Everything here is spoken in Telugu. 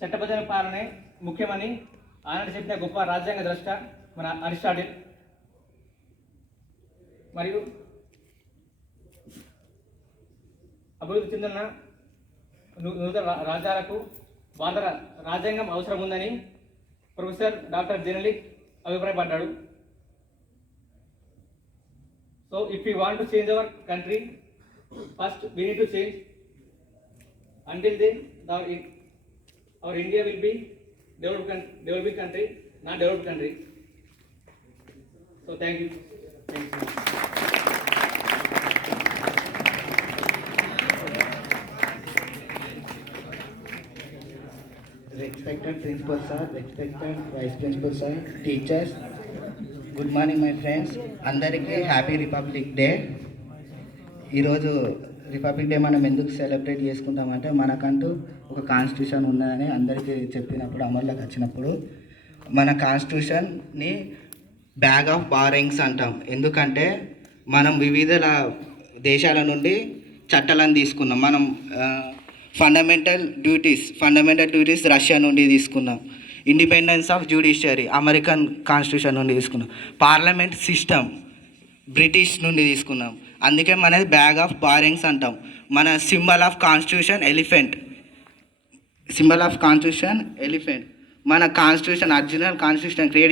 చట్టబద్ధమైన పాలనే ముఖ్యమని ఆనాడు చెప్పిన గొప్ప రాజ్యాంగ ద్రష్ట మన అరిస్టాటిల్. మరియు అభివృద్ధి చెందిన నూతన రాజ్యాలకు వాళ్ళ రాజ్యాంగం అవసరం ఉందని ప్రొఫెసర్ డాక్టర్ జెనలిక్ అభిప్రాయపడ్డాడు. So if you want to change our country, first we need to change. Until then our India will be developing country, not developed country. So thank you. Respected principal sir, respected vice principal sir, teachers, good morning my friends. అందరికీ హ్యాపీ రిపబ్లిక్ డే. ఈరోజు రిపబ్లిక్ డే మనం ఎందుకు సెలబ్రేట్ చేసుకుంటామంటే మనకంటూ ఒక కాన్స్టిట్యూషన్ ఉన్నదని అందరికీ చెప్పినప్పుడు, అమల్లోకి వచ్చినప్పుడు మన కాన్స్టిట్యూషన్ని బ్యాగ్ ఆఫ్ బారింగ్స్ అంటాం. ఎందుకంటే మనం వివిధ దేశాల నుండి చట్టాలను తీసుకున్నాం. మనం ఫండమెంటల్ డ్యూటీస్ రష్యా నుండి తీసుకున్నాం. Independence of judiciary American constitution నుండి తీసుకున్నాం. పార్లమెంట్ సిస్టమ్ బ్రిటిష్ నుండి తీసుకున్నాం. అందుకే మనది బ్యాగ్ ఆఫ్ బారింగ్స్ అంటాం. మన సింబల్ ఆఫ్ కాన్స్టిట్యూషన్ ఎలిఫెంట్. మన కాన్స్టిట్యూషన్ ఒరిజినల్ కాన్స్టిట్యూషన్ క్రియేట్